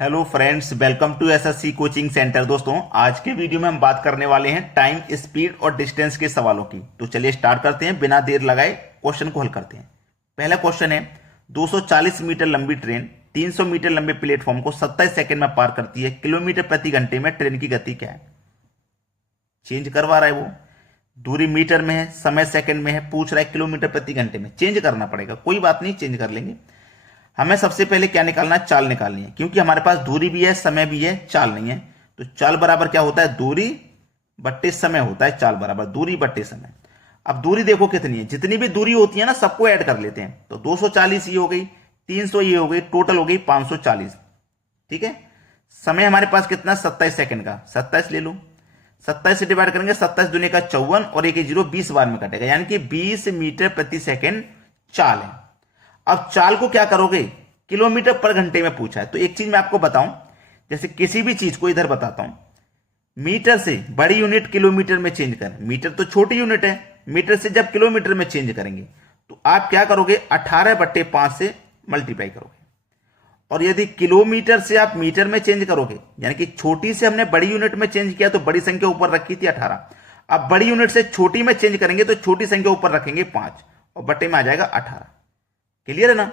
Hello friends, welcome to SSC coaching centre. दोस्तों, आज के वीडियो में हम बात करने वाले हैं टाइम, स्पीड और डिस्टेंस के सवालों की। तो चलिए स्टार्ट करते हैं, बिना देर लगाए क्वेश्चन को हल करते हैं। पहला क्वेश्चन है, 240 मीटर लंबी ट्रेन 300 मीटर लंबे प्लेटफॉर्म को 27 सेकंड में पार करती है। किलोमीटर प्रति घंटे में ट्रेन की गति क्या है? चेंज करवा रहा है वो, दूरी मीटर में है, समय सेकंड में है, पूछ रहा है किलोमीटर प्रति घंटे में। चेंज करना पड़ेगा, कोई बात नहीं, चेंज कर लेंगे। हमें सबसे पहले क्या निकालना है? चाल निकालनी है, क्योंकि हमारे पास दूरी भी है, समय भी है, चाल नहीं है। तो चाल बराबर क्या होता है? दूरी बट्टे समय होता है। चाल बराबर दूरी बट्टे समय। अब दूरी देखो कितनी है, जितनी भी दूरी होती है ना सबको ऐड कर लेते हैं। तो 240 ये हो गई, 300 ये हो गई, टोटल हो गई 540। ठीक है। समय हमारे पास कितना? 27 सेकंड का। 27 ले लो, 27 से डिवाइड करेंगे, 27 दूनी का 54 और एक 0 20 बार में कटेगा, यानी कि 20 मीटर प्रति सेकंड चाल है। अब चाल को क्या करोगे? किलोमीटर पर घंटे में पूछा है। तो एक चीज मैं आपको बताऊं, जैसे किसी भी चीज को इधर बताता हूं, मीटर से बड़ी यूनिट किलोमीटर में चेंज करें। मीटर तो छोटी यूनिट है, मीटर से जब किलोमीटर में चेंज करेंगे तो आप क्या करोगे? 18/5 से मल्टीप्लाई करोगे। और यदि किलोमीटर से आप मीटर में चेंज करोगे, यानी कि छोटी से हमने बड़ी यूनिट में चेंज किया तो बड़ी संख्या ऊपर रखी थी 18, अब बड़ी यूनिट से छोटी में चेंज करेंगे तो छोटी संख्या ऊपर रखेंगे 5 और बट्टे में आ जाएगा 18। क्लियर है ना?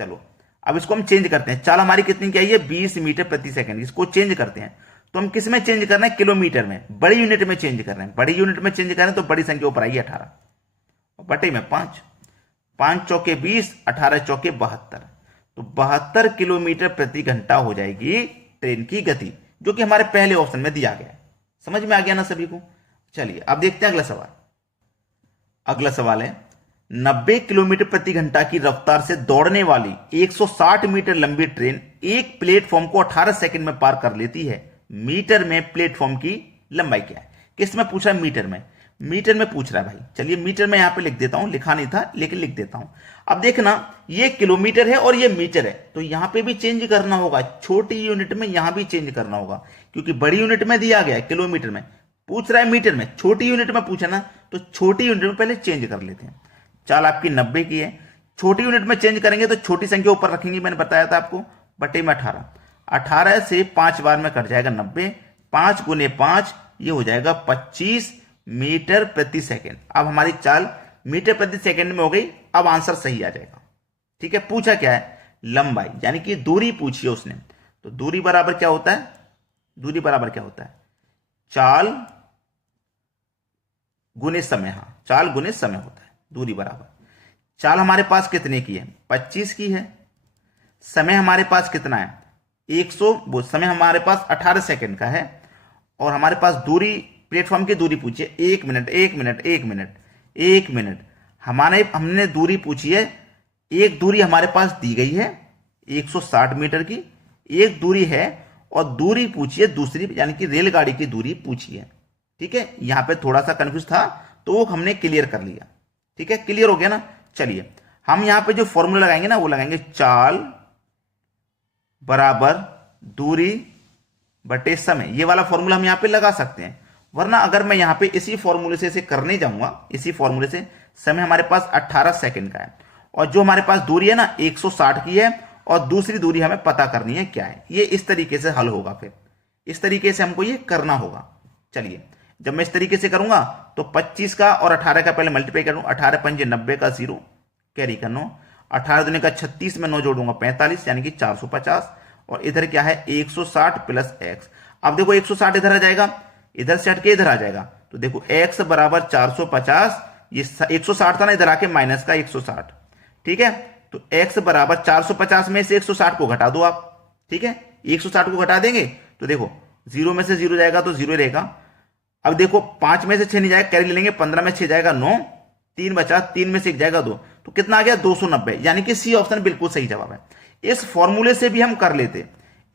चलो अब इसको हम चेंज करते हैं। चाल हमारी कितनी क्या है? 20 मीटर प्रति सेकंड। इसको चेंज करते हैं तो हम किस में चेंज कर रहे हैं? किलोमीटर में, बड़ी यूनिट में चेंज कर रहे हैं। बड़ी यूनिट में चेंज कर रहे हैं तो बड़ी संख्या ऊपर आएगी 18 और बटे में 5। 5 चौके 20, 18 चौके 72। तो 72 किलोमीटर प्रति घंटा हो जाएगी ट्रेन की गति, जो कि हमारे पहले ऑप्शन में दिया गया है। समझ में आ गया ना सभी को? चलिए अब देखते हैं अगला सवाल। अगला सवाल है, 90 किलोमीटर प्रति घंटा की रफ्तार से दौड़ने वाली 160 मीटर लंबी ट्रेन एक प्लेटफॉर्म को 18 सेकंड में पार कर लेती है। मीटर में प्लेटफॉर्म की लंबाई क्या है? किस में पूछ रहा है? मीटर में। मीटर में पूछ रहा है भाई। चलिए मीटर में यहां पे लिख देता हूं, लिखा नहीं था लेकिन लिख देता हूं। अब देखना, ये किलोमीटर है और ये मीटर है, तो यहां पे भी चेंज करना होगा। छोटी यूनिट में यहां भी चेंज करना होगा, क्योंकि बड़ी यूनिट में दिया गया है किलोमीटर में, पूछ रहा है मीटर में। छोटी यूनिट में पूछा ना, तो छोटी यूनिट में पहले चेंज कर लेते हैं। चाल आपकी 90 की है, छोटी यूनिट में चेंज करेंगे तो छोटी संख्या ऊपर रखेंगे, मैंने बताया था आपको, बटे में 18। 18 से 5 बार में कट जाएगा 90, 5 गुने 5 ये हो जाएगा 25 मीटर प्रति सेकंड। अब हमारी चाल मीटर प्रति सेकंड में हो गई। अब आंसर सही आ जाएगा। ठीक है। पूछा क्या है? लंबाई, यानी कि दूरी पूछी है उसने। तो दूरी बराबर क्या होता है? दूरी बराबर क्या होता है? चाल गुने समय। हाँ, चाल गुने समय होता है दूरी बराबर। चाल हमारे पास कितने की है? 25 की है। समय हमारे पास कितना है? 100। वो समय हमारे पास 18 सेकंड का है। और हमारे पास दूरी, प्लेटफॉर्म की दूरी पूछी है 1 मिनट, 1 मिनट, 1 मिनट, 1 मिनट। हमने दूरी पूछी है, एक दूरी हमारे पास दी गई है 160 मीटर की, एक दूरी है, और दूरी पूछी है दूसरी, यानी कि रेलगाड़ी की दूरी पूछी है। ठीक है। यहां पे थोड़ा सा कंफ्यूज था तो वो हमने क्लियर कर लिया। ठीक है, क्लियर हो गया ना? चलिए हम यहां पे जो फॉर्मूला लगाएंगे ना, वो लगाएंगे चाल बराबर दूरी बटे समय। ये वाला फॉर्मूला हम यहां पे लगा सकते हैं, वरना अगर मैं यहां पे इसी फॉर्मूले से इसे करने जाऊंगा, इसी फॉर्मूले से, समय हमारे पास 18 सेकंड का है और जो हमारे पास दूरी है ना 160 की है, और दूसरी दूरी हमें पता करनी है क्या है। ये इस तरीके से हल होगा, फिर इस तरीके से हमको ये करना होगा। चलिए जब मैं इस तरीके से करूंगा तो 25 का और 18 का पहले मल्टीप्लाई करूं, 18 पंजे 90 का 0 कैरी कर 9, 18 दूनी का 36 में 9 जोड़ूंगा 45, यानी कि 450, और इधर क्या है 160 प्लस एक्स। अब देखो 160 इधर आ जाएगा, इधर से हट के इधर आ जाएगा, तो देखो x बराबर 450, ये 160 था ना, इधर आके माइनस का 160। ठीक है। तो x बराबर 450 में से 160 को घटा दो आप। ठीक है, 160 को घटा देंगे तो देखो 0 में से 0 जाएगा तो 0 रहेगा। अब देखो 5 में से 6 नहीं जाएगा, कैरी ले लेंगे, 15 में 6 जाएगा 9, 3 बचा, 3 में से 1 जाएगा 2, तो कितना आ गया? 290, यानी कि सी ऑप्शन बिल्कुल सही जवाब है। इस फॉर्मूले से भी हम कर लेते,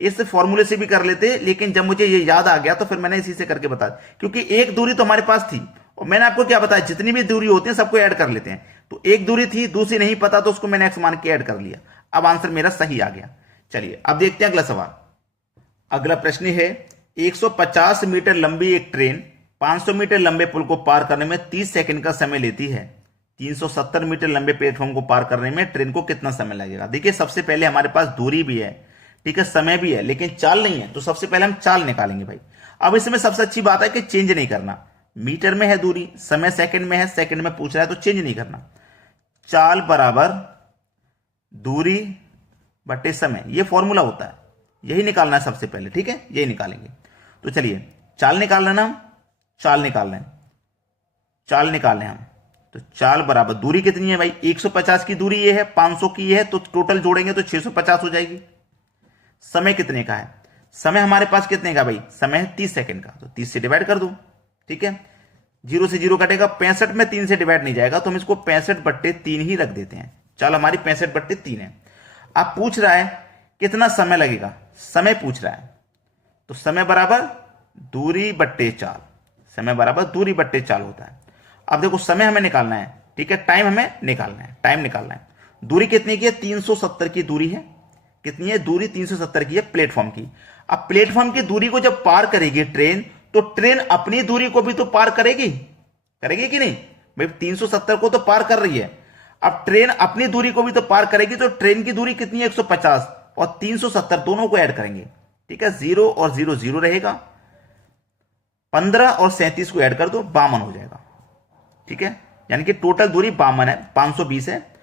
इस फॉर्मूले से भी कर लेते, लेकिन जब मुझे ये याद आ गया तो फिर मैंने इसी से करके बता, क्योंकि एक दूरी तो हमारे पास थी और मैंने आपको क्या बताया, जितनी भी दूरी होती है सबको ऐड कर लेते हैं। तो एक दूरी थी, दूसरी नहीं पता, तो उसको मैंने एक्स मान के ऐड कर लिया। अब आंसर मेरा सही आ गया। चलिए अब देखते हैं अगला सवाल। अगला प्रश्न है, 150 मीटर लंबी एक ट्रेन 500 मीटर लंबे पुल को पार करने में 30 सेकंड का समय लेती है। 370 मीटर लंबे प्लेटफॉर्म को पार करने में ट्रेन को कितना समय लगेगा? देखिए सबसे पहले हमारे पास दूरी भी है, ठीक है, समय भी है लेकिन चाल नहीं है, तो सबसे पहले हम चाल निकालेंगे भाई। अब इसमें सबसे अच्छी बात है कि चेंज नहीं करना, मीटर में है दूरी, समय सेकंड में है, सेकंड में पूछ रहा है तो चेंज नहीं करना। चाल बराबर दूरी बटे समय, ये फॉर्मूला होता है, यही निकालना है सबसे पहले, ठीक है, यही निकालेंगे। तो चलिए चाल निकाल लेना, हम चाल निकाल रहे हैं, चाल निकाल रहे हैं हम। तो चाल बराबर दूरी कितनी है भाई, 150 की दूरी ये है, 500 की ये है, तो टोटल जोड़ेंगे तो 650 हो जाएगी। समय कितने का है, समय हमारे पास कितने का भाई, समय है 30 सेकंड का, तो 30 से डिवाइड कर दो, ठीक है, 0 से 0 कटेगा, 65 में 3 से डिवाइड नहीं जाएगा, तो हम इसको 65/3 ही रख देते हैं। चाल हमारी 65/3 है। अब पूछ रहा है कितना समय लगेगा, समय पूछ रहा है, तो समय बराबर दूरी बट्टे चाल, समय बराबर दूरी बट्टे चाल होता है। अब देखो समय हमें निकालना है, ठीक है, टाइम हमें निकालना है, टाइम निकालना है। दूरी कितनी की है, 370 की दूरी है, कितनी है दूरी, 370 की है प्लेटफॉर्म की। अब प्लेटफॉर्म की दूरी को जब पार करेगी ट्रेन, तो ट्रेन अपनी दूरी को भी तो पार करेगी, करेगी कि नहीं भाई, 370 को तो पार कर रही है, अब ट्रेन अपनी दूरी को भी तो पार करेगी, तो ट्रेन की दूरी कितनी है 150 और 370 दोनों को ऐड करेंगे, ठीक है, 0 और 0 0 रहेगा, 15 और 37 को ऐड कर दो, 52 हो जाएगा, ठीक है, यानी कि टोटल दूरी 52 है, 520 है।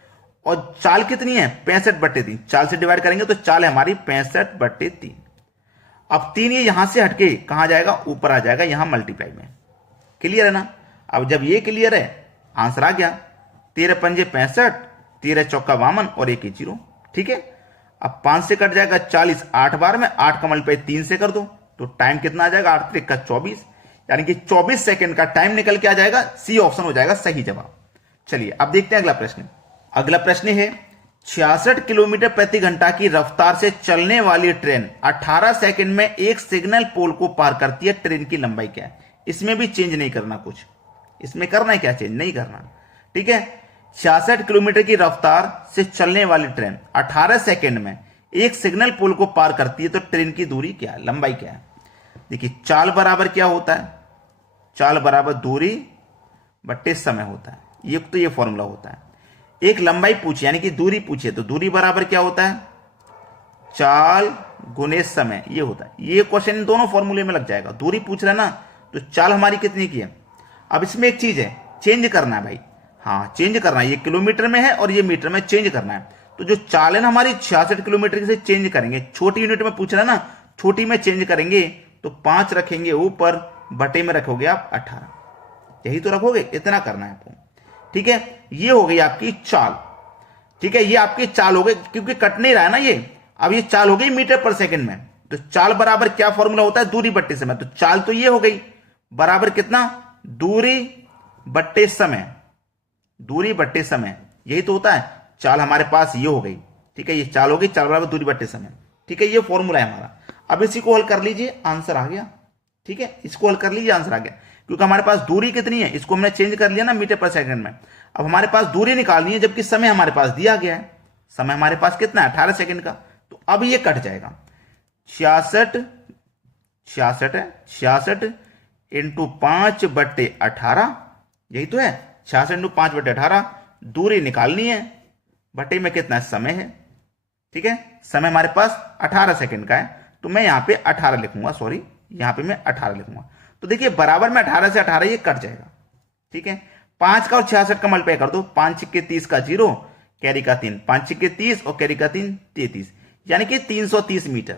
और चाल कितनी है 65/3, चाल से डिवाइड करेंगे तो चाल है हमारी 65/3। अब 3 ये यहां से हटके कहां जाएगा, ऊपर आ जाएगा यहां मल्टीप्लाई में, क्लियर है ना। अब जब ये क्लियर है, आंसर आ गया, 13 पंजे 65, 13 चौका 52 और 1 0, ठीक है। अब 5 से कट जाएगा 40, 8 बार में 8 का मल्टीप्लाई 3 से कर दो, तो टाइम कितना आ जाएगा, 8 3 का 24, यानी कि 24 सेकंड का टाइम निकल के आ जाएगा, सी ऑप्शन हो जाएगा सही जवाब। चलिए अब देखते हैं अगला प्रश्न। अगला प्रश्न है 66 किलोमीटर प्रति घंटा की रफ्तार से चलने वाली ट्रेन 18 सेकंड में एक सिग्नल पोल को पार करती है, ट्रेन की लंबाई क्या है। इसमें भी चेंज नहीं करना कुछ, इसमें करना है क्या, चेंज नहीं करना, ठीक है। 66 किलोमीटर की रफ्तार से चलने वाली ट्रेन 18 सेकंड में एक सिग्नल पोल को पार करती है, तो ट्रेन की दूरी क्या है, लंबाई क्या है। देखिए चाल बराबर क्या होता है, चाल बराबर दूरी बट्टे समय होता है, ये तो ये फॉर्मूला होता है। एक लंबाई पूछी यानी कि दूरी पूछी है, तो दूरी बराबर क्या होता है, चाल गुने समय, ये होता है। ये क्वेश्चन इन दोनों फॉर्मूले में लग जाएगा, दूरी पूछ रहा है ना, तो चाल हमारी कितनी की है। अब इसमें एक चीज है, चेंज करना है भाई, हाँ चेंज करना है, ये किलोमीटर में है और ये मीटर में, चेंज करना है। तो जो चाल है ना हमारी 66 किलोमीटर से चेंज करेंगे, छोटी यूनिट में पूछ रहा है ना, छोटी में चेंज करेंगे, तो 5 रखेंगे ऊपर, बटे में रखोगे आप 18, यही तो रखोगे, इतना करना है आपको, ठीक है। ये हो गई आपकी चाल, ठीक है, ये आपकी चाल हो गई, क्योंकि कट नहीं रहा है ना ये। अब ये चाल हो गई मीटर पर सेकंड में, तो चाल बराबर क्या फॉर्मूला होता है, दूरी बट्टे समय, तो चाल तो ये हो गई बराबर कितना, दूरी बट्टे समय, दूरी बट्टे समय, यही तो होता है। चाल हमारे पास ये हो गई, ठीक है, ये चाल हो गई, चाल बराबर दूरी बट्टे समय, ठीक है, ये फॉर्मूला है हमारा। अब इसी को हल कर लीजिए, आंसर आ गया, ठीक है, इसको हल कर लीजिए, आंसर आ गया, क्योंकि हमारे पास दूरी कितनी है, इसको हमने चेंज कर लिया ना मीटर पर सेकंड में। अब हमारे पास दूरी निकालनी है, जबकि समय हमारे पास दिया गया है, समय हमारे पास कितना है 18 सेकंड का, तो अब ये कट जाएगा, 66 है, 66 इंटू 5/18, यही तो है, 66 इंटू 5/18, दूरी निकालनी है, बटे में कितना है समय है, ठीक है, समय हमारे पास 18 सेकंड का है, तो मैं यहां पे 18 लिखूंगा, सॉरी यहां पे मैं 18 लिखूंगा। तो देखिए बराबर में 18 से 18 ये कट जाएगा, ठीक है। 5 का और 66 का मल्टीप्लाई कर दो, 5 छिक्के 30 का 0, कैरी का 3, 5 छिक्के 30 और कैरी का 3 33, यानी कि 330 मीटर।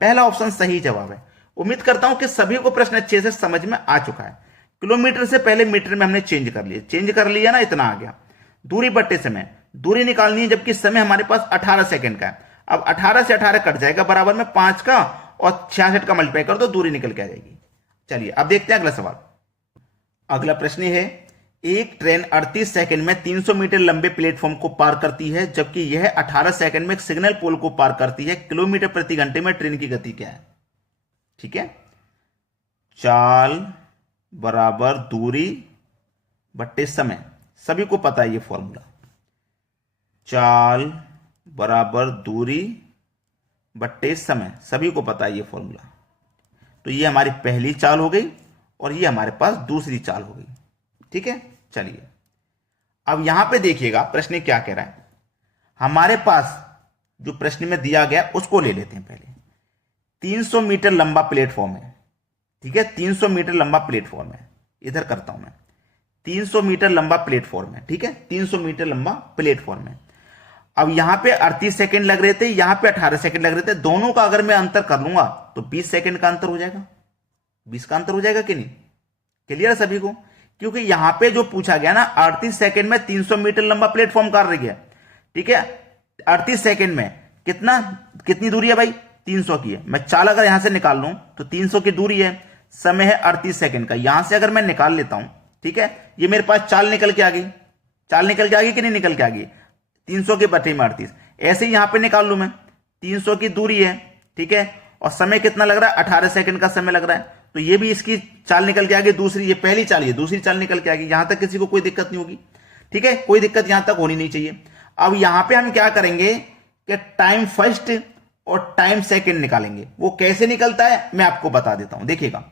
पहला ऑप्शन सही जवाब है। उम्मीद करता हूं कि सभी को प्रश्न अच्छे से समझ में आ चुका है। किलोमीटर से पहले मीटर में हमने चेंज कर लिया ना, इतना आ गया। दूरी बट्टे समय, दूरी निकालनी है, जबकि समय हमारे पास 18 सेकंड का है। अब 18 से 18 कट जाएगा, बराबर में 5 का और 66 का मल्टीप्लाई कर दो, दूरी निकल के आ जाएगी। चलिए अब देखते हैं अगला सवाल। अगला प्रश्न है, एक ट्रेन 38 सेकंड में 300 मीटर लंबे प्लेटफॉर्म को पार करती है, जबकि यह 18 सेकंड में एक सिग्नल पोल को पार करती है, किलोमीटर प्रति घंटे में ट्रेन की गति क्या है। ठीक है, चाल बराबर दूरी बट्टे समय, सभी को पता है ये फॉर्मूला, चाल बराबर दूरी बट्टे समय, सभी को पता है ये फॉर्मूला। तो ये हमारी पहली चाल हो गई और ये हमारे पास दूसरी चाल हो गई। ठीक है, चलिए अब यहां पे देखिएगा प्रश्न क्या कह रहा है। हमारे पास जो प्रश्न में दिया गया उसको ले लेते हैं पहले। 300 मीटर लंबा प्लेटफॉर्म है, ठीक है, 300 मीटर लंबा प्लेटफॉर्म है। इधर करता हूं मैं, 300 मीटर लंबा प्लेटफॉर्म है, ठीक है, 300 मीटर लंबा प्लेटफॉर्म है। अब यहां पे 38 सेकंड लग रहे थे, यहां पे 18 सेकंड लग रहे थे। दोनों का अगर मैं अंतर कर लूंगा तो 20 सेकंड का अंतर हो जाएगा, 20 का अंतर हो जाएगा कि नहीं? क्लियर है सभी को? क्योंकि यहां पे जो पूछा गया ना, 38 सेकंड में 300 मीटर लंबा प्लेटफॉर्म कर रही है, ठीक है। 38 सेकंड में कितनी दूरी है भाई? 300 की है। मैं चाल अगर यहां से निकाल लूं तो 300 की दूरी है, समय है 38 सेकंड का। यहां से अगर मैं निकाल लेता हूं, ठीक है, ये मेरे पास चाल निकल के आ गई। चाल निकल के आ गई कि नहीं निकल के आ गई? 300 के बटे में 38। ऐसे ही यहां पे निकाल लूं मैं, 300 की दूरी है, ठीक है, और समय कितना लग रहा है? 18 सेकंड का समय लग रहा है। तो ये भी इसकी चाल निकल के आ गई। दूसरी, ये पहली चाल, ये दूसरी चाल निकल के आ गई। यहां तक किसी को कोई दिक्कत नहीं होगी, ठीक है, कोई दिक्कत यहां तक होनी नहीं चाहिए। अब यहां पे हम क्या करेंगे कि टाइम फर्स्ट और टाइम सेकंड निकालेंगे। वो कैसे निकलता है मैं आपको बता देता हूं, देखिएगा।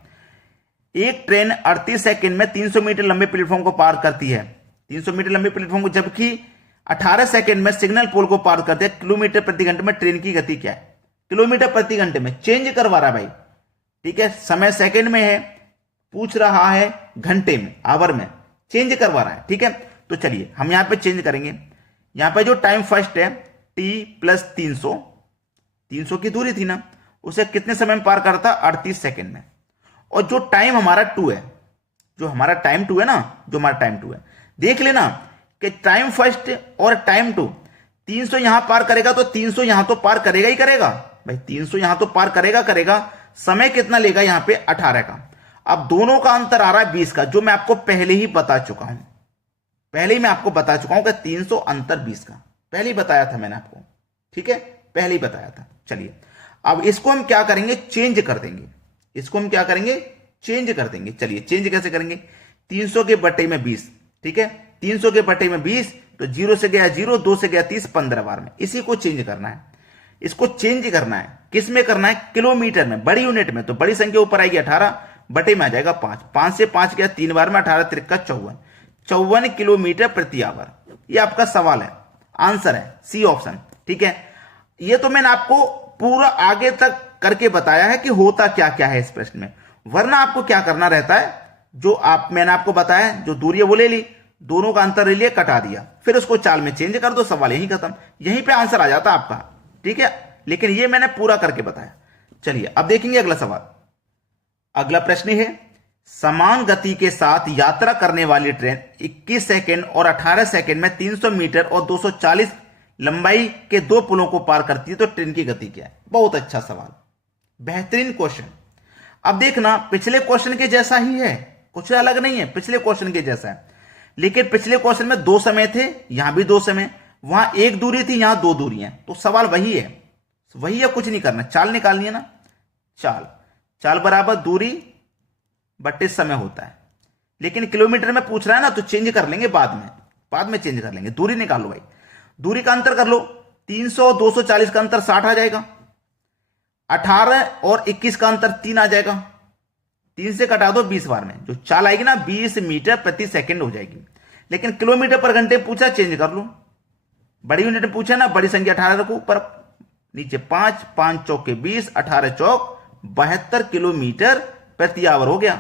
एक ट्रेन 38 सेकंड में 300 मीटर लंबे प्लेटफॉर्म को पार करती है, 300 मीटर लंबे प्लेटफॉर्म को, जबकि 18 सेकंड में सिग्नल पोल को पार करते हैं। किलोमीटर प्रति घंटे में ट्रेन की गति क्या है? किलोमीटर प्रति घंटे में चेंज करवा रहा है भाई, ठीक है, समय सेकंड में है, पूछ रहा है घंटे में, आवर में, चेंज करवा रहा है, ठीक है। तो चलिए हम यहां पे चेंज करेंगे। यहां पे जो टाइम फर्स्ट है t प्लस 300 की दूरी थी ना, उसे कितने समय में पार करता? 38 सेकंड में। और जो टाइम हमारा 2 है, जो हमारा टाइम 2 है ना, जो हमारा टाइम 2 है, देख लेना कि टाइम फर्स्ट और टाइम 2, 300 यहां पार करेगा तो 300 यहां तो पार करेगा ही करेगा भाई, 300 यहां तो पार करेगा। समय कितना लेगा यहां पे? 18 का। अब दोनों का अंतर आ रहा है 20 का, जो मैं आपको पहले ही बता चुका हूं, पहले ही मैं आपको बता चुका हूं कि 300 अंतर 20 का, पहले ही बताया था मैंने आपको, ठीक है, पहले ही बताया था। चलिए अब इसको हम क्या करेंगे? चेंज कर देंगे। इसको हम क्या करेंगे? चेंज कर देंगे। चलिए चेंज कैसे करेंगे? 300 के बटे में 20, ठीक है, 300 के बटे में 20, तो 0 से गया 0, 2 से गया 30, 15 बार में। इसी को चेंज करना है। इसको चेंज करना है किस में करना है? किलोमीटर में, बड़ी यूनिट में। तो बड़ी संख्या ऊपर आएगी 18, बटे में आ जाएगा 5, 5 से 5 गया 3 बार में, 18 त्रिका 54 किलोमीटर प्रति आवर। ये आपका सवाल है, आंसर है सी ऑप्शन, ठीक है। ये तो मैंने आपको पूरा आगे तक करके बताया है कि होता क्या क्या है इस प्रश्न में, वरना आपको क्या करना रहता है, जो मैंने आपको बताया, जो दूरी है वो ले ली, दोनों का अंतर ले लिया, कटा दिया, फिर उसको चाल में चेंज कर दो, सवाल यहीं खत्म, यहीं पे आंसर आ जाता आपका, ठीक है। लेकिन ये मैंने पूरा करके बताया। चलिए अब देखेंगे अगला सवाल। अगला प्रश्न है, समान गति के साथ यात्रा करने वाली ट्रेन 21 सेकंड और 18 सेकंड में 300 मीटर और 240 लंबाई के 2 पुलों को पार करती है, तो ट्रेन की गति क्या है? बहुत अच्छा सवाल, बेहतरीन क्वेश्चन। अब देखना, पिछले क्वेश्चन के जैसा ही है, कुछ अलग नहीं है, पिछले क्वेश्चन के जैसा है। लेकिन पिछले क्वेश्चन में 2 समय थे, यहां भी 2 समय, वहां 1 दूरी थी, यहां 2 दूरी है। तो सवाल वही है, कुछ नहीं करना, चाल निकालनी है ना। चाल बराबर दूरी बटे समय होता है। लेकिन किलोमीटर में पूछ रहा है ना, तो चेंज कर लेंगे बाद में चेंज कर लेंगे। दूरी निकालो भाई, दूरी का अंतर कर लो, 300 और 240 का अंतर 60 आ जाएगा, 18 और 21 का अंतर 3 आ जाएगा, 3 से कटा दो 20 बार में, जो चाल आएगी ना 20 मीटर प्रति सेकंड हो जाएगी। लेकिन किलोमीटर पर घंटे पूछा, चेंज कर लो। बड़ी यूनिट में पूछा ना, बड़ी संख्या 18 रखो, ऊपर नीचे 5, 5 चौके 20, 18 चौक 72 किलोमीटर प्रति आवर हो गया।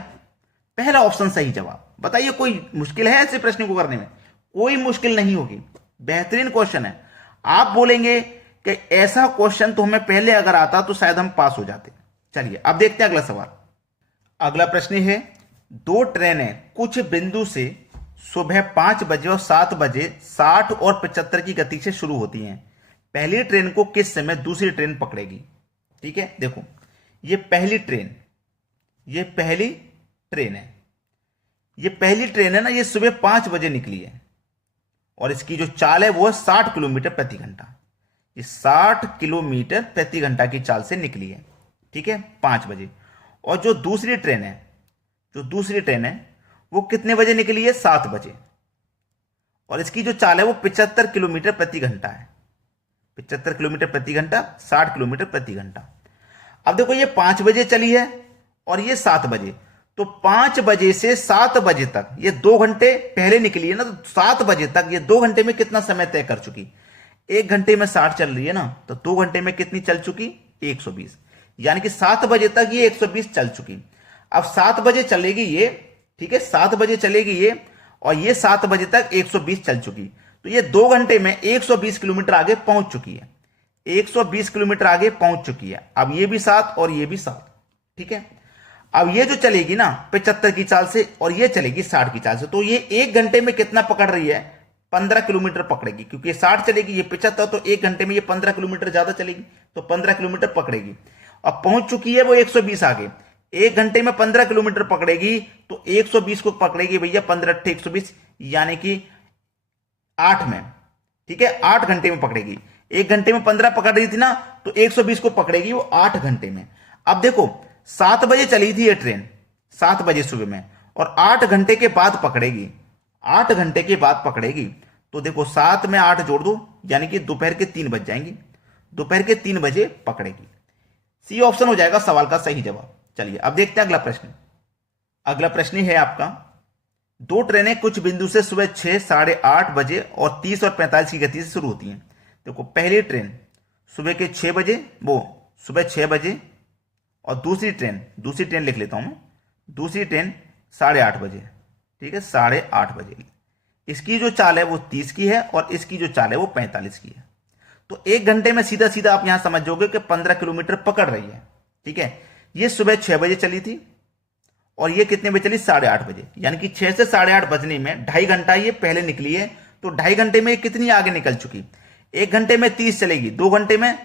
पहला ऑप्शन सही जवाब। बताइए कोई मुश्किल है ऐसे प्रश्न को करने में? कोई मुश्किल नहीं होगी, बेहतरीन क्वेश्चन है। आप बोलेंगे कि ऐसा क्वेश्चन तो हमें पहले अगर आता तो शायद हम पास हो जाते। चलिए अब देखते हैं अगला सवाल। अगला प्रश्न है, 2 ट्रेनें कुछ बिंदु से सुबह 5 बजे और 7 बजे 60 और 75 की गति से शुरू होती हैं। पहली ट्रेन को किस समय दूसरी ट्रेन पकड़ेगी? ठीक है, देखो ये पहली ट्रेन है ना, ये सुबह 5 बजे निकली है और इसकी जो चाल है वो है 60 किलोमीटर प्रति घंटा। ये 60 किलोमीटर प्रति घंटा की चाल से निकली है, ठीक है, 5 बजे। और जो दूसरी ट्रेन है वो कितने बजे निकली है? 7 बजे। और इसकी जो चाल है वो 75 किलोमीटर प्रति घंटा है, 75 किलोमीटर प्रति घंटा, 60 किलोमीटर प्रति घंटा। अब देखो ये 5 बजे चली है और ये 7 बजे, तो 5 बजे से 7 बजे तक ये 2 घंटे पहले निकली है ना, तो 7 बजे तक ये 2 घंटे में कितना समय तय कर चुकी? 1 घंटे में 60 चल रही है ना, तो 2 घंटे में कितनी चल चुकी? 120। यानी कि 7 बजे तक ये 120 चल चुकी। अब 7 बजे चलेगी ये, ठीक है, 7 बजे चलेगी ये, और ये 7 बजे तक 120 चल चुकी। तो ये 2 घंटे में 120 किलोमीटर आगे पहुंच चुकी है, 120 किलोमीटर आगे पहुंच चुकी है। अब ये भी 7 और ये भी 7, ठीक है। अब ये जो चलेगी ना 75 की चाल से, और ये चलेगी 60 की चाल से, तो ये 1 घंटे में कितना पकड़ रही है? 15 किलोमीटर पकड़ेगी, क्योंकि 60 चलेगी, ये 75, तो 1 घंटे में ये 15 किलोमीटर ज्यादा चलेगी, तो 15 किलोमीटर पकड़ेगी। अब पहुंच चुकी है वो 120 आगे। 1 घंटे में 15 किलोमीटर पकड़ेगी, तो 120 को पकड़ेगी भैया 15 120, यानी कि 8 में, ठीक है, 8 घंटे में पकड़ेगी। 1 घंटे में 15 पकड़ रही थी ना, तो 120 को पकड़ेगी वो 8 घंटे में। अब देखो 7 बजे चली थी ये ट्रेन, 7 बजे सुबह में, और 8 घंटे के बाद पकड़ेगी, 8 घंटे के बाद पकड़ेगी। तो देखो 7 में 8 जोड़ दो, यानी कि दोपहर के 3 बज जाएंगे, दोपहर के 3 बजे पकड़ेगी। सी ऑप्शन हो जाएगा सवाल का सही जवाब। चलिए अब देखते हैं अगला प्रश्न। अगला प्रश्न है आपका, 2 ट्रेनें कुछ बिंदु से सुबह 6, 8:30 बजे और 30 और 45 की गति से शुरू होती हैं। देखो पहली ट्रेन सुबह के 6 बजे, वो सुबह 6 बजे, और दूसरी ट्रेन लिख लेता हूं मैं, दूसरी ट्रेन 8:30 बजे, ठीक है, 8:30 बजे। इसकी जो चाल है वो 30 की है, और इसकी जो चाल है वो 45 की है। तो 1 घंटे में सीधा सीधा आप यहां समझोगे कि 15 किलोमीटर पकड़ रही है, ठीक है। ये सुबह 6 बजे चली थी, और ये कितने बजे चली? 8:30 बजे, यानी कि 6 से 8:30 बजने में 2.5 घंटा ये पहले निकली है। तो 2.5 घंटे में कितनी आगे निकल चुकी? 1 घंटे में 30 चलेगी, 2 घंटे में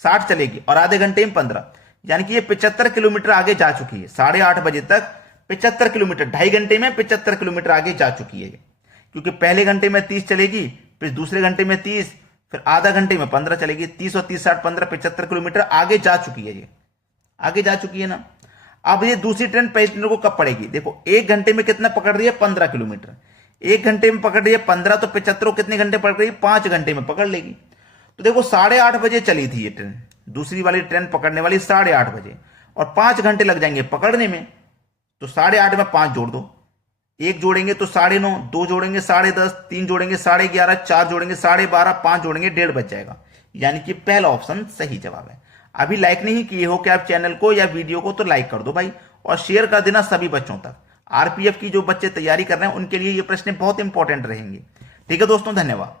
60 चलेगी, और आधे घंटे में 15, यानी कि ये 75 किलोमीटर आगे जा चुकी है। 8:30 बजे तक 75 किलोमीटर, 2.5 घंटे में 75 किलोमीटर आगे जा चुकी है, क्योंकि पहले घंटे में 30 चलेगी, फिर दूसरे घंटे में 30, फिर आधा घंटे में 15 चलेगी। 30 और 30 60 15 75 किलोमीटर आगे जा चुकी है, ये आगे जा चुकी है ना। अब ये दूसरी ट्रेन पहली ट्रेन को कब पड़ेगी? देखो 1 घंटे में कितना पकड़ रही है? 15 किलोमीटर। 1 घंटे में पकड़ रही है 15, तो 75 को कितने घंटे पकड़ रही है? 5 घंटे में पकड़ लेगी। तो देखो 8:30 बजे चली थी ये ट्रेन, दूसरी वाली ट्रेन पकड़ने वाली 8:30 बजे, और 5 घंटे लग जाएंगे पकड़ने में। तो 8:30 में 5 जोड़ दो, 1 जोड़ेंगे तो 9:30, 2 जोड़ेंगे 10:30, 3 जोड़ेंगे 11:30, 4 जोड़ेंगे 12:30, 5 जोड़ेंगे 1:30 बज जाएगा, यानी कि पहला ऑप्शन सही जवाब है। अभी लाइक नहीं किए हो क्या आप चैनल को या वीडियो को, तो लाइक कर दो भाई, और शेयर कर देना सभी बच्चों तक। आरपीएफ की जो बच्चे तैयारी कर रहे हैं उनके लिए ये प्रश्न बहुत इंपॉर्टेंट रहेंगे। ठीक है दोस्तों, धन्यवाद।